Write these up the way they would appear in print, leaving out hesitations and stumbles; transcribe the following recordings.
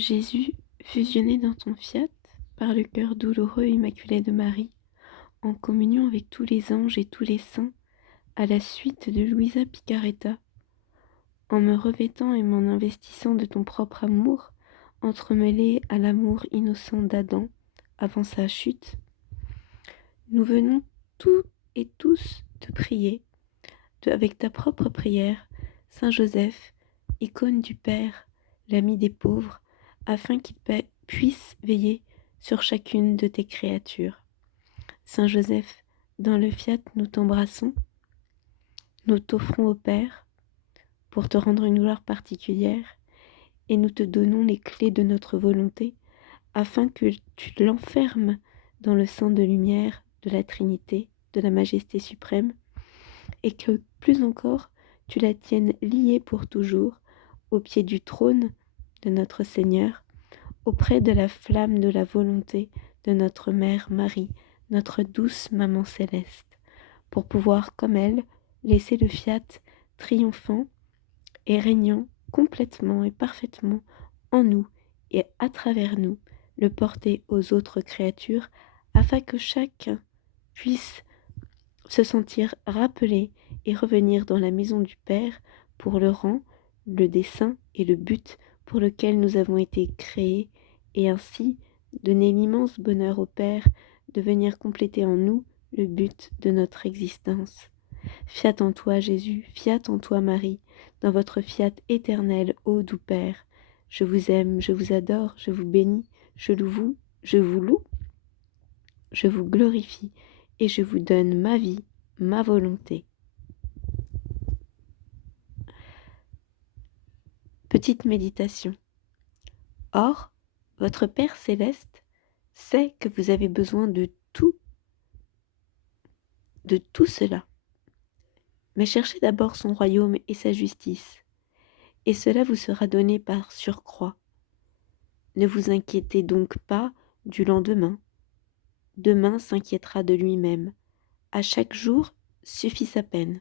Jésus, fusionné dans ton fiat, par le cœur douloureux et immaculé de Marie, en communion avec tous les anges et tous les saints, à la suite de Luisa Picaretta, en me revêtant et m'en investissant de ton propre amour, entremêlé à l'amour innocent d'Adam avant sa chute, nous venons tous et tous te prier, avec ta propre prière, Saint Joseph, icône du Père, l'ami des pauvres, afin qu'il puisse veiller sur chacune de tes créatures. Saint Joseph, dans le fiat, nous t'embrassons, nous t'offrons au Père pour te rendre une gloire particulière, et nous te donnons les clés de notre volonté, afin que tu l'enfermes dans le sein de lumière de la Trinité, de la Majesté suprême, et que plus encore, tu la tiennes liée pour toujours au pied du trône de notre Seigneur, auprès de la flamme de la volonté de notre Mère Marie, notre douce Maman Céleste, pour pouvoir, comme elle, laisser le fiat triomphant et régnant complètement et parfaitement en nous et à travers nous, le porter aux autres créatures, afin que chacun puisse se sentir rappelé et revenir dans la maison du Père pour le rang, le dessein et le but pour lequel nous avons été créés, et ainsi donner l'immense bonheur au Père de venir compléter en nous le but de notre existence. Fiat en toi Jésus, fiat en toi Marie, dans votre fiat éternel, ô doux Père. Je vous aime, je vous adore, je vous bénis, je vous loue, je vous glorifie, et je vous donne ma vie, ma volonté. Petite méditation. Or, votre Père céleste sait que vous avez besoin de tout cela. Mais cherchez d'abord son royaume et sa justice, et cela vous sera donné par surcroît. Ne vous inquiétez donc pas du lendemain. Demain s'inquiétera de lui-même. À chaque jour suffit sa peine.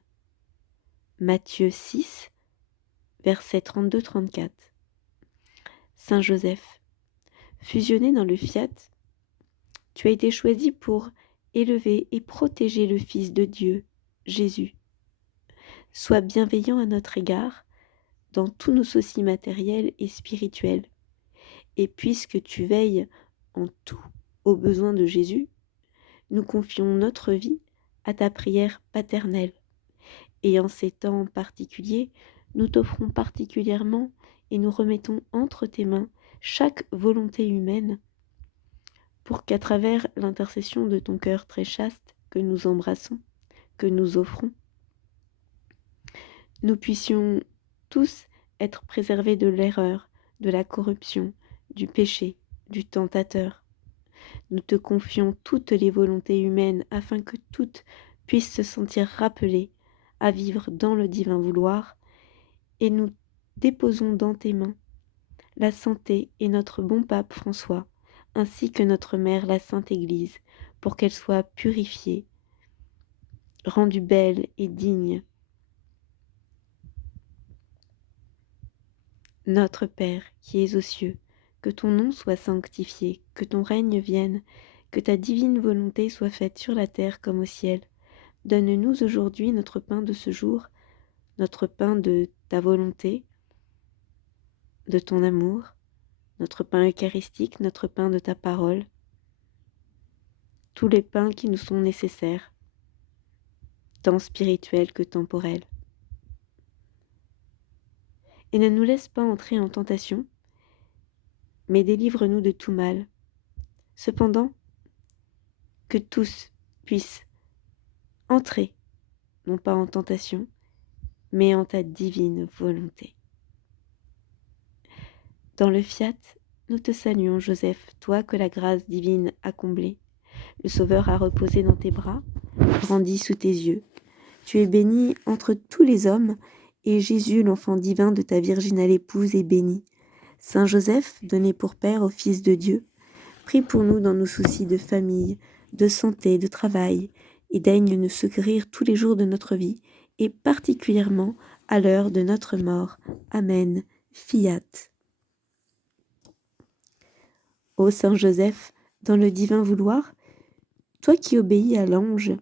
Matthieu 6, versets 32-34. Saint Joseph, fusionné dans le fiat, tu as été choisi pour élever et protéger le Fils de Dieu, Jésus. Sois bienveillant à notre égard dans tous nos soucis matériels et spirituels. Et puisque tu veilles en tout aux besoins de Jésus, nous confions notre vie à ta prière paternelle. Et en ces temps particuliers, nous t'offrons particulièrement et nous remettons entre tes mains chaque volonté humaine, pour qu'à travers l'intercession de ton cœur très chaste que nous embrassons, que nous offrons, nous puissions tous être préservés de l'erreur, de la corruption, du péché, du tentateur. Nous te confions toutes les volontés humaines afin que toutes puissent se sentir rappelées à vivre dans le divin vouloir, et nous déposons dans tes mains la santé et notre bon pape François, ainsi que notre mère la Sainte Église, pour qu'elle soit purifiée, rendue belle et digne. Notre Père qui es aux cieux, que ton nom soit sanctifié, que ton règne vienne, que ta divine volonté soit faite sur la terre comme au ciel. Donne-nous aujourd'hui notre pain de ce jour, notre pain de ta volonté, de ton amour, notre pain eucharistique, notre pain de ta parole, tous les pains qui nous sont nécessaires, tant spirituels que temporels. Et ne nous laisse pas entrer en tentation, mais délivre-nous de tout mal. Cependant, que tous puissent entrer, non pas en tentation, mais en ta divine volonté. Dans le fiat, nous te saluons, Joseph, toi que la grâce divine a comblé. Le Sauveur a reposé dans tes bras, grandi sous tes yeux. Tu es béni entre tous les hommes, et Jésus, l'enfant divin de ta virginale épouse, est béni. Saint Joseph, donné pour Père au Fils de Dieu, prie pour nous dans nos soucis de famille, de santé, de travail, et daigne nous secourir tous les jours de notre vie, et particulièrement à l'heure de notre mort. Amen. Fiat. Ô Saint Joseph, dans le divin vouloir, toi qui obéis à l'ange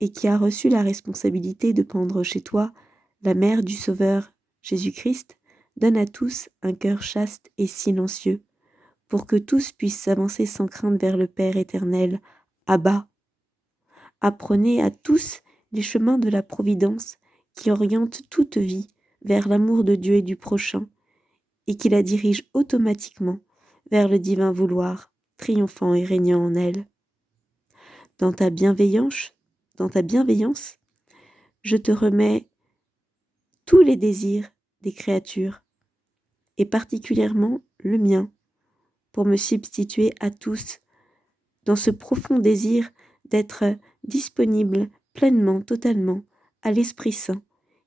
et qui as reçu la responsabilité de prendre chez toi la mère du Sauveur Jésus-Christ, donne à tous un cœur chaste et silencieux, pour que tous puissent s'avancer sans crainte vers le Père éternel. Abba, apprenez à tous les chemins de la providence qui orientent toute vie vers l'amour de Dieu et du prochain, et qui la dirigent automatiquement vers le divin vouloir, triomphant et régnant en elle. Dans ta bienveillance, je te remets tous les désirs des créatures, et particulièrement le mien, pour me substituer à tous dans ce profond désir d'être disponible pleinement, totalement, à l'Esprit Saint,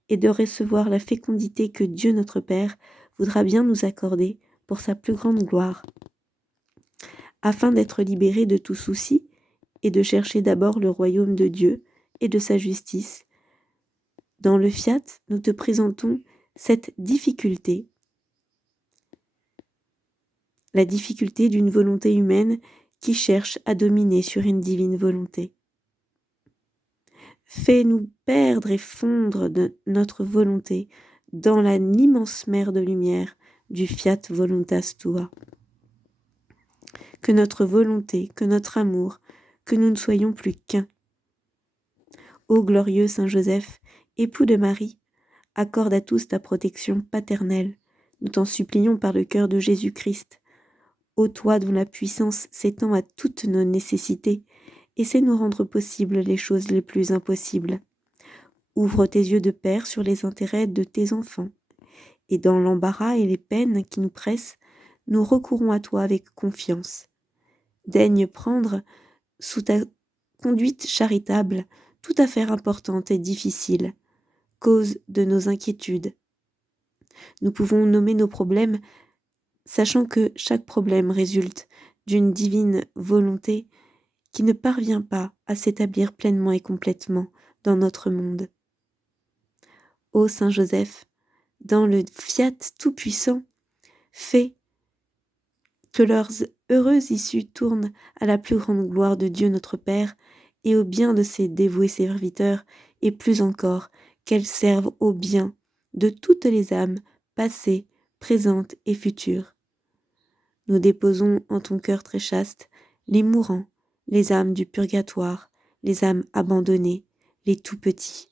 et de recevoir la fécondité que Dieu notre Père voudra bien nous accorder pour sa plus grande gloire, afin d'être libérés de tout souci et de chercher d'abord le royaume de Dieu et de sa justice. Dans le Fiat, nous te présentons cette difficulté, la difficulté d'une volonté humaine qui cherche à dominer sur une divine volonté. Fais-nous perdre et fondre de notre volonté dans l'immense mer de lumière du Fiat Voluntas Tua. Que notre volonté, que notre amour, que nous ne soyons plus qu'un. Ô glorieux Saint Joseph, époux de Marie, accorde à tous ta protection paternelle. Nous t'en supplions par le cœur de Jésus-Christ. Ô toi dont la puissance s'étend à toutes nos nécessités, essaie nous rendre possibles les choses les plus impossibles. Ouvre tes yeux de père sur les intérêts de tes enfants. Et dans l'embarras et les peines qui nous pressent, nous recourons à toi avec confiance. Daigne prendre sous ta conduite charitable toute affaire importante et difficile, cause de nos inquiétudes. Nous pouvons nommer nos problèmes, sachant que chaque problème résulte d'une divine volonté qui ne parvient pas à s'établir pleinement et complètement dans notre monde. Ô Saint Joseph, dans le Fiat tout-puissant, fais que leurs heureuses issues tournent à la plus grande gloire de Dieu notre Père et au bien de ses dévoués serviteurs, et plus encore, qu'elles servent au bien de toutes les âmes passées, présentes et futures. Nous déposons en ton cœur très chaste les mourants, les âmes du purgatoire, les âmes abandonnées, les tout-petits.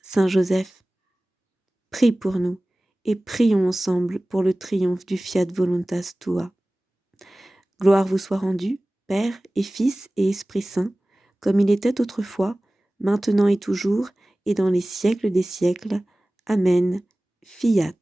Saint Joseph, prie pour nous et prions ensemble pour le triomphe du Fiat Voluntas Tua. Gloire vous soit rendue, Père et Fils et Esprit Saint, comme il était autrefois, maintenant et toujours, et dans les siècles des siècles. Amen. Fiat.